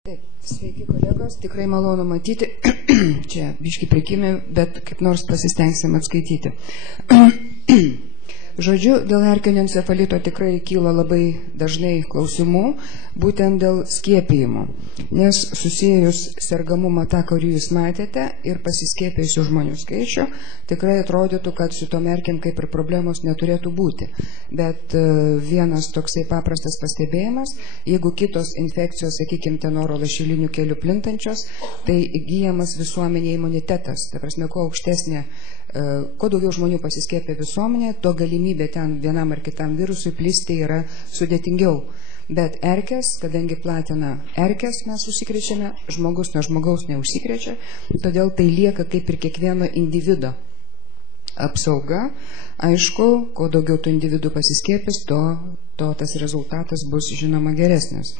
Taip, sveiki kolegos, tikrai malonu matyti, čia biški prikimė, bet kaip nors pasistengsim atskaityti. Žodžiu, dėl erkinio encefalito tikrai kyla labai dažnai klausimų, būtent dėl skiepijimo, nes susijus sergamumą tą, kurį jūs matėte, ir pasiskiepėjusių žmonių skaičių, tikrai atrodytų, kad su tom erkim kaip ir problemos neturėtų būti. Bet vienas toksai paprastas pastebėjimas, jeigu kitos infekcijos, sakykime, ten oro lašelinių kelių plintančios, tai įgyjamas visuomenė imunitetas. Ta prasme, kuo aukštesnė, kuo daugiau žmonių pasiskiepia visuomenė, to galimybė ten vienam ar kitam virusui plisti yra sudėtingiau. Bet erkės, kadangi platina erkės, mes užsikrečiame, žmogus nuo žmogaus neužsikrečia, todėl tai lieka kaip ir kiekvieno individo apsauga. Aišku, kuo daugiau tų individų pasiskiepys, to tas rezultatas bus žinoma geresnis.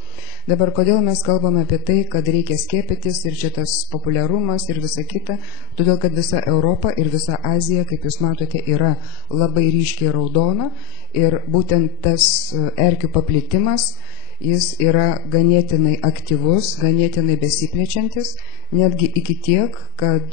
Dabar kodėl mes kalbame apie tai, kad reikia skiepytis ir čia tas populiarumas ir visa kita, todėl kad visa Europa ir visa Azija, kaip jūs matote, yra labai ryškiai raudona ir būtent tas erkių paplitimas, jis yra ganėtinai aktyvus, ganėtinai besiplečiantis, netgi iki tiek, kad,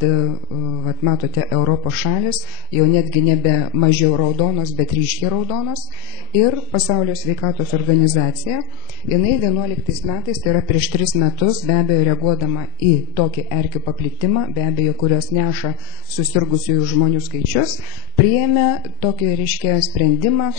matote, Europos šalis jau netgi nebe mažiau raudonos, bet ryškiai raudonos. Ir Pasaulio sveikatos organizacija, jinai 11 metais, tai yra prieš 3 metus, be abejo reaguodama į tokį erkių paplitimą, be abejo, kurios neša susirgusiųjų žmonių skaičius, priėmė tokį ryškę sprendimą,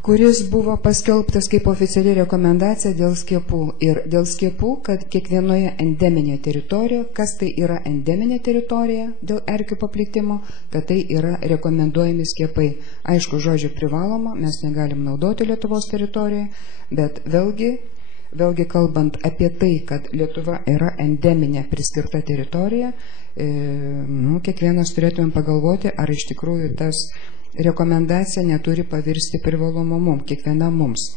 kuris buvo paskelbtas kaip oficiali rekomendacija dėl skiepų. Ir dėl skiepų, kad kiekvienoje endeminėje teritorijoje, kas tai yra endeminė teritorija dėl erkių paplitimo, kad tai yra rekomenduojami skiepai. Aišku, žodžio privaloma, mes negalim naudoti Lietuvos teritorijoje, bet vėlgi kalbant apie tai, kad Lietuva yra endeminė priskirta teritorija, kiekvienas turėtumėm pagalvoti, ar iš tikrųjų tas rekomendacija neturi pavirsti privalomumu kiekvienam mums.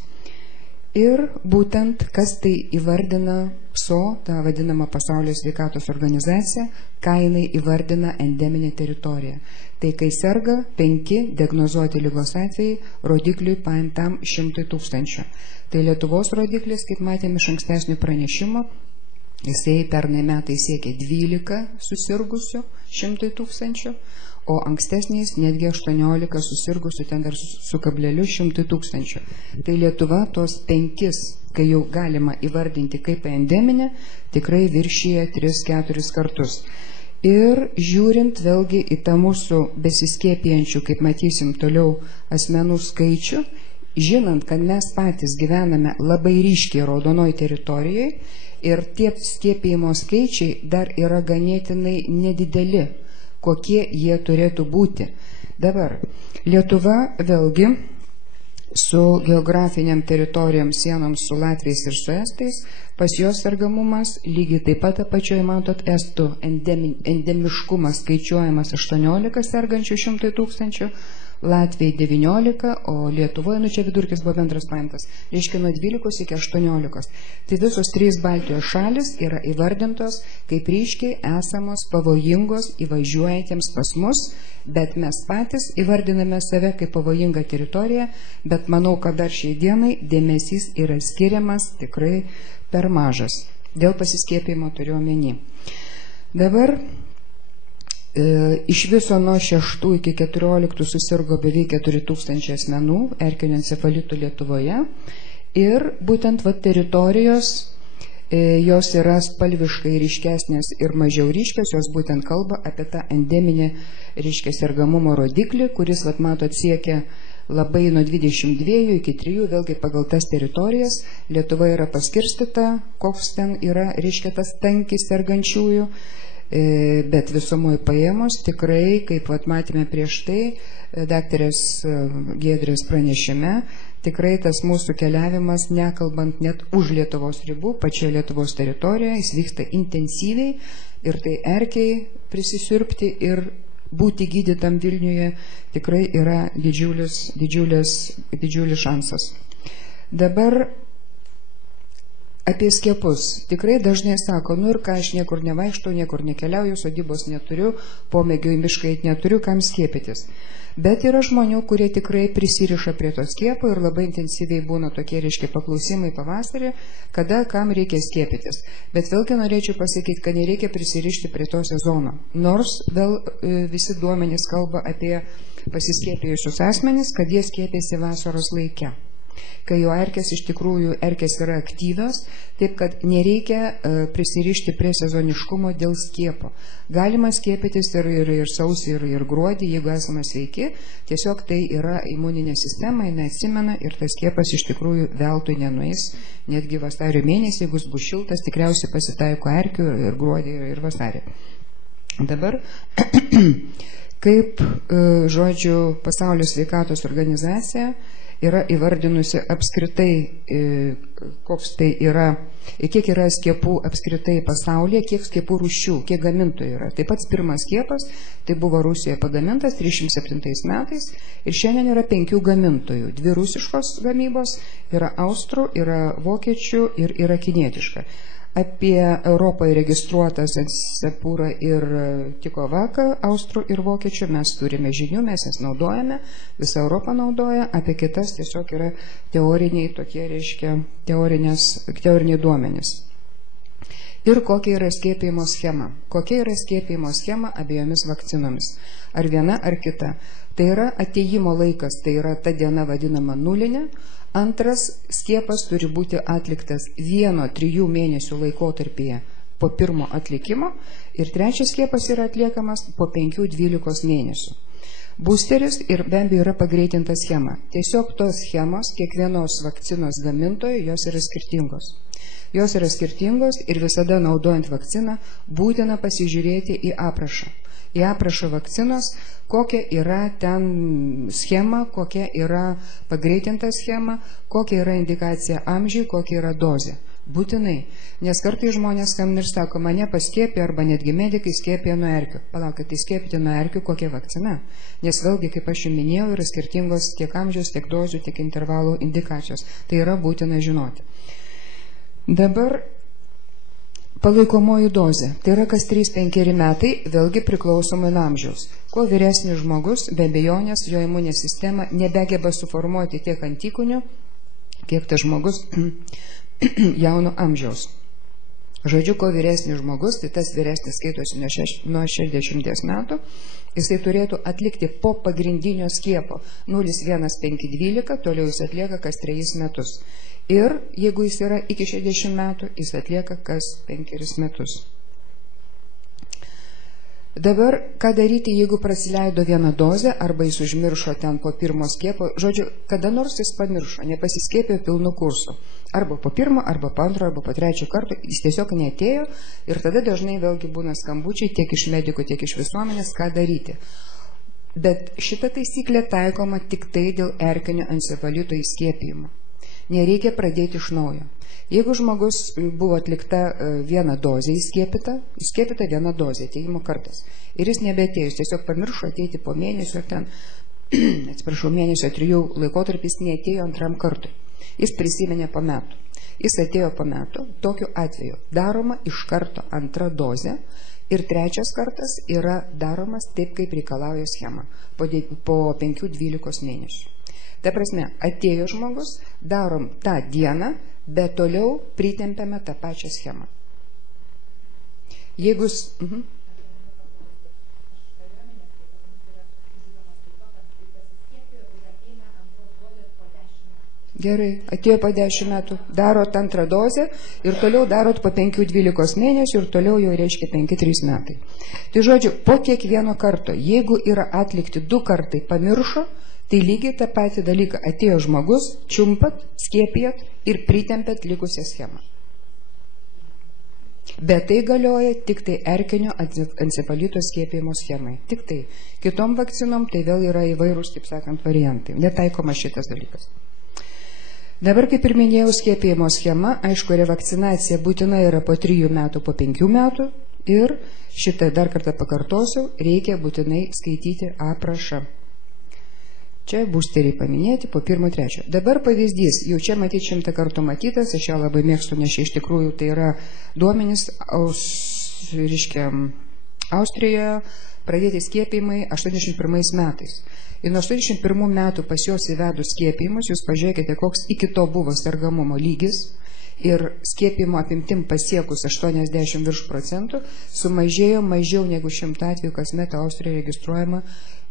Ir būtent, kas tai įvardina PSO, tą vadinamą Pasaulio sveikatos organizacija, ką jinai įvardina endeminė teritorija. Tai kai serga 5 diagnozuoti ligos atvejai, rodikliui paimtam 100 000. Tai Lietuvos rodiklis, kaip matėme iš ankstesnių pranešimų, jisai pernai metai siekia 12 susirgusių 100 000, o ankstesniais netgi 18 susirgusių, ten dar su kableliu 100 000. Tai Lietuva tos 5, kai jau galima įvardinti kaip endeminę, tikrai viršyje 3-4 kartus. Ir žiūrint vėlgi į tą mūsų besiskiepijančių, kaip matysim toliau, asmenų skaičių, žinant, kad mes patys gyvename labai ryškiai raudonoj teritorijai ir tie skiepijimo skaičiai dar yra ganėtinai nedideli, kokie jie turėtų būti. Dabar Lietuva vėlgi su geografiniam teritorijom sienoms su Latviais ir su Estais, pas jos sergamumas lygiai taip pat apačioje matot Estų endemiškumas skaičiuojamas 18 sergančių 100 000, Latvijai 19, o Lietuvoje, čia vidurkis buvo bendras paimtas, reiškia nuo 12 iki 18. Tai visos 3 Baltijos šalis yra įvardintos kaip ryškiai esamos pavojingos įvažiuojantiems pas mus, bet mes patys įvardiname save kaip pavojingą teritoriją, bet manau, kad dar šiai dienai dėmesys yra skiriamas tikrai per mažas. Dėl pasiskiepimo turiu omeny. Dabar iš viso nuo 6 iki 14 susirgo beveik 4000 asmenų erkinio encefalitų Lietuvoje ir būtent teritorijos, jos yra spalviškai ryškesnės ir mažiau ryškios, jos būtent kalba apie tą endeminį ryškę sergamumo rodiklį, kuris, matot, siekia labai nuo 22 iki 3, vėlgi pagal tas teritorijas. Lietuva yra paskirstyta, koks ten yra, reiškia, tas tankis sergančiųjų. Bet visumoje paėmus tikrai, kaip matėme prieš tai, daktarės Giedrės pranešime, tikrai tas mūsų keliavimas, nekalbant net už Lietuvos ribų, pačioje Lietuvos teritorijoje, jis vyksta intensyviai ir tai erkiai prisisiurbti ir būti gydytam Vilniuje tikrai yra didžiulis šansas. Dabar apie skiepus. Tikrai dažnai sako, ir ką, aš niekur nevaikštau, niekur nekeliauju, sodybos neturiu, pomėgių į mišką neturiu, kam skiepytis. Bet yra žmonių, kurie tikrai prisiriša prie to skiepo ir labai intensyviai būna tokie, reiškia, paklausimai pavasarį, kada kam reikia skiepytis. Bet vėlgi norėčiau pasakyti, kad nereikia prisirišti prie to sezono. Nors vėl visi duomenys kalba apie pasiskiepėjusius asmenys, kad jie skiepėsi vasaros laike, kai jau erkės iš tikrųjų erkės yra aktyvios, taip kad nereikia prisirišti prie sezoniškumo dėl skiepo. Galima skiepytis ir sausį, ir gruodį, jeigu esame sveiki, tiesiog tai yra imuninė sistema, jinai atsimena ir tas skiepas iš tikrųjų veltui nenueis, netgi vasario mėnesį, jeigu bus šiltas, tikriausiai pasitaiko erkių ir gruodį, ir vasarį. Dabar, kaip, žodžiu, Pasaulio sveikatos organizacija yra įvardinusi apskritai, koks tai yra, kiek yra skiepų apskritai pasaulyje, kiek skiepų rūšių, kiek gamintojų yra. Taip pat pirmas skiepas, tai buvo Rusijoje pagamintas 307 metais ir šiandien yra 5 gamintojų. 2 rusiškos gamybos, yra austrų, yra vokiečių ir yra kinietiška. Apie Europoje registruotas Ensepūrą ir Tikovaką, austrų ir vokiečių, mes turime žinių, mes jas naudojame, visa Europa naudoja, apie kitas tiesiog yra teoriniai tokie, reiškia, teoriniai duomenys. Ir kokia yra skiepijimo schema? Kokia yra skiepijimo schema abiejomis vakcinomis? Ar viena, ar kita? Tai yra atėjimo laikas, tai yra ta diena vadinama nulinė. Antras skiepas turi būti atliktas 1-3 mėnesių laikotarpyje po pirmo atlikimo ir trečias skiepas yra atliekamas po 5-12 mėnesių. Boosteris ir be abejo yra pagreitinta schema. Tiesiog tos schemos kiekvienos vakcinos gamintojo jos yra skirtingos. Jos yra skirtingos ir visada naudojant vakciną būtina pasižiūrėti į aprašą. Į aprašą vakcinos, kokia yra ten schema, kokia yra pagreitinta schema, kokia yra indikacija amžiui, kokia yra dozė. Būtinai. Nes kartai žmonės kam ir sako, mane paskiepė arba netgi medikai skiepė nuo erkių. Palaukit, tai skiepyti nuo erkių kokia vakcina? Nes vėlgi, kaip aš jau minėjau, yra skirtingos tiek amžiaus, tiek dozių, tiek intervalų indikacijos. Tai yra būtina žinoti. Dabar palaikomoji dozė. Tai yra kas 3-5 metai, vėlgi priklausomai nuo amžiaus. Kuo vyresnis žmogus, be abejonės, jo imuninė sistema nebegeba suformuoti tiek antikūnių, kiek tas žmogus jauno amžiaus. Žodžiu, kuo vyresnis žmogus, tai tas vyresnis skaitosi nuo 60 metų, jisai turėtų atlikti po pagrindinio skiepo 0,1,5,12, toliau jis atlieka kas 3 metus. Ir jeigu jis yra iki 60 metų, jis atlieka kas 5 metus. Dabar, ką daryti, jeigu prasileido vieną dozę, arba jis užmiršo ten po pirmo skiepo, žodžiu, kada nors jis pamiršo, nepasiskėpė pilnu kursu. Arba po pirmo, arba po antro, arba po trečio karto, jis tiesiog neatėjo ir tada dažnai vėlgi būna skambučiai tiek iš medikų, tiek iš visuomenės, ką daryti. Bet šita taisyklė taikoma tik tai dėl erkinio encefalito įskiepijimo. Nereikia pradėti iš naujo. Jeigu žmogus buvo atlikta viena dozė įskiepyta viena dozė, atėjimo kartas, ir jis nebeatėjo, jis tiesiog pamiršo ateiti po mėnesio, ten, atsiprašau, mėnesio 3 laikotarpis neatėjo antram kartui. Jis prisiminė po metų. Jis atėjo po metų, tokiu atveju daroma iš karto antra dozė ir trečias kartas yra daromas taip, kaip reikalauja schema, po 5-12 mėnesių. Ta prasme, atėjo žmogus, darom tą dieną, bet toliau pritempiame tą pačią schemą. Jeigu... Gerai, atėjo po 10 metų, darot antrą dozę ir toliau darot po 5-12 mėnesių ir toliau jau reiškia 5-3 metai. Tai žodžiu, po kiekvieno karto, jeigu yra atlikti 2 kartai pamiršo, tai lygiai tą patį dalyką atėjo žmogus, čiumpat, skiepijat ir pritempėt likusią schemą. Bet tai galioja tik tai erkinio encefalito skiepijimo schemai. Tik tai. Kitom vakcinom tai vėl yra įvairūs, taip sakant, variantai. Netaikoma šitas dalykas. Dabar, kaip ir minėjau, skiepijimo schema, aišku, revakcinacija būtina yra po 3 metų, po 5 metų ir šitą dar kartą pakartosiu, reikia būtinai skaityti aprašą. Čia boosteriai paminėti po 1-3. Dabar pavyzdys, jau čia matyti 100 kartų matytas, aš ją labai mėgstu, nes iš tikrųjų tai yra duomenys Austrijoje, pradėti skiepijimai 81 metais. Ir nuo 81 metų pas jos įvedus skiepijimus, jūs pažiūrėkite, koks iki to buvo sergamumo lygis. Ir skiepimo apimtim pasiekus 80% sumažėjo mažiau negu 100 atvejų kasmet Austrijoje registruojama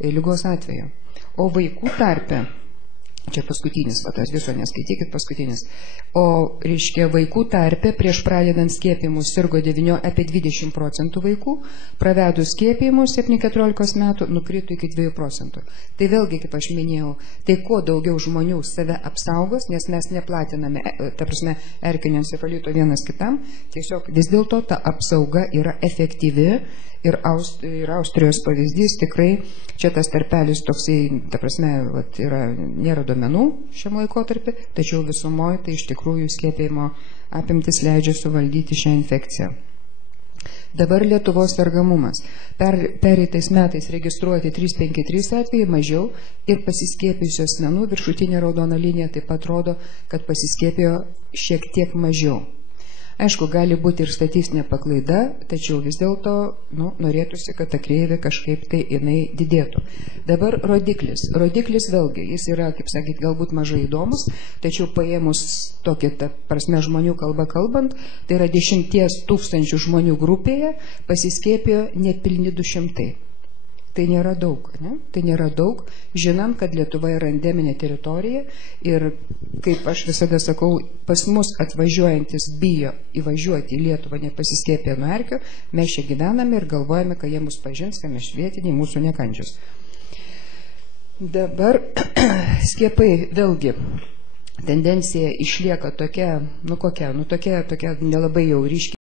ligos atveju. O vaikų tarpe, čia paskutinis, tas viso neskaitykit, paskutinis, o reiškia vaikų tarpe prieš pradedant skiepimus sirgo apie 20% vaikų, pravedus skiepimus 7-14 metų nukrito iki 2%. Tai vėlgi, kaip aš minėjau, tai kuo daugiau žmonių save apsaugos, nes mes neplatiname, ta prasme, erkinio encefalito vienas kitam, tiesiog vis dėlto ta apsauga yra efektyvi. Ir Austrijos pavyzdys tikrai, čia tas tarpelis toksai, ta prasme, nėra duomenų šiam laikotarpį, tačiau visumoje tai iš tikrųjų skiepėjimo apimtis leidžia suvaldyti šią infekciją. Dabar Lietuvos sergamumas. Pereitais metais registruoti 353 atvejai mažiau ir pasiskiepijusių asmenų viršutinė raudona linija taip pat rodo, kad pasiskiepijo šiek tiek mažiau. Aišku, gali būti ir statistinė paklaida, tačiau vis dėlto norėtųsi, kad ta kreivė kažkaip tai jinai didėtų. Dabar rodiklis. Rodiklis vėlgi, jis yra, kaip sakyt, galbūt mažai įdomus, tačiau paėmus tokį, ta prasme, žmonių kalbą kalbant, tai yra 10 000 žmonių grupėje pasiskiepijo nepilni 200. Tai nėra daug, ne? Tai nėra daug, žinant, kad Lietuva yra endeminė teritorija ir, kaip aš visada sakau, pas mus atvažiuojantis bijo įvažiuoti į Lietuvą nepasiskiepiję nuo erkio, mes čia gyvename ir galvojame, kad jie mus pažins, kad mes vietiniai, mūsų nekandžius. Dabar skiepai vėlgi. Tendencija išlieka tokia, tokia nelabai jau ryški.